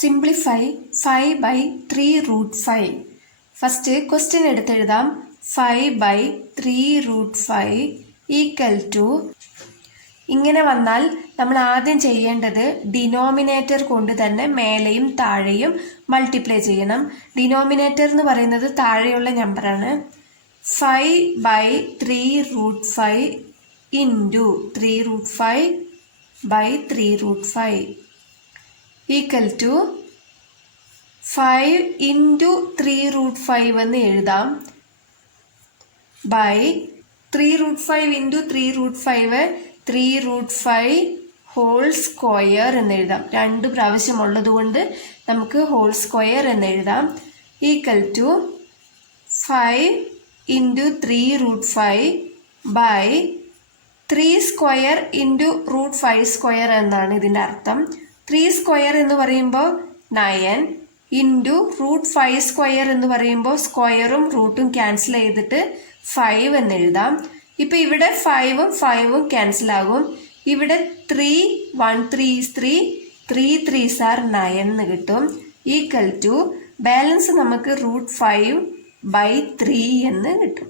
Simplify 5/3√5. First question എടുത്തെഴുതാം. 5/3√5 equal to, ഇങ്ങനെ വന്നാൽ നമ്മൾ ആദ്യം ചെയ്യേണ്ടത് ഡിനോമിനേറ്റർ കൊണ്ട് തന്നെ മേലെയും താഴെയും മൾട്ടിപ്ലൈ ചെയ്യണം. ഡിനോമിനേറ്റർ എന്ന് പറയുന്നത് താഴെയുള്ള നമ്പറാണ്. 5/3√5 ഇൻറ്റു 3√5/3√5 ഈക്വൽ ടു 5 ഇൻറ്റു 3√5 എന്ന് എഴുതാം. ബൈ 3√5 ഇൻറ്റു 3√5 3√5 ഹോൾ സ്ക്വയർ എന്ന് എഴുതാം. 2 പ്രാവശ്യം ഉള്ളത് കൊണ്ട് നമുക്ക് ഹോൾ സ്ക്വയർ എന്ന് എഴുതാം. Equal to 5 into 3√5 by 3 square into √5 square എന്നാണ് ഇതിൻ്റെ അർത്ഥം. 3 സ്ക്വയർ എന്ന് പറയുമ്പോൾ 9 ഇൻറ്റു √5 സ്ക്വയർ എന്ന് പറയുമ്പോൾ സ്ക്വയറും റൂട്ടും ക്യാൻസൽ ചെയ്തിട്ട് 5 എന്ന് എഴുതാം. ഇപ്പം ഇവിടെ 5ഉം 5ഉം ക്യാൻസൽ ആകും. ഇവിടെ 3 1 3 is 3 3 3s are 9 എന്ന് കിട്ടും. ഈക്വൽ ടു ബാലൻസ് നമുക്ക് √5/3 എന്ന് കിട്ടും.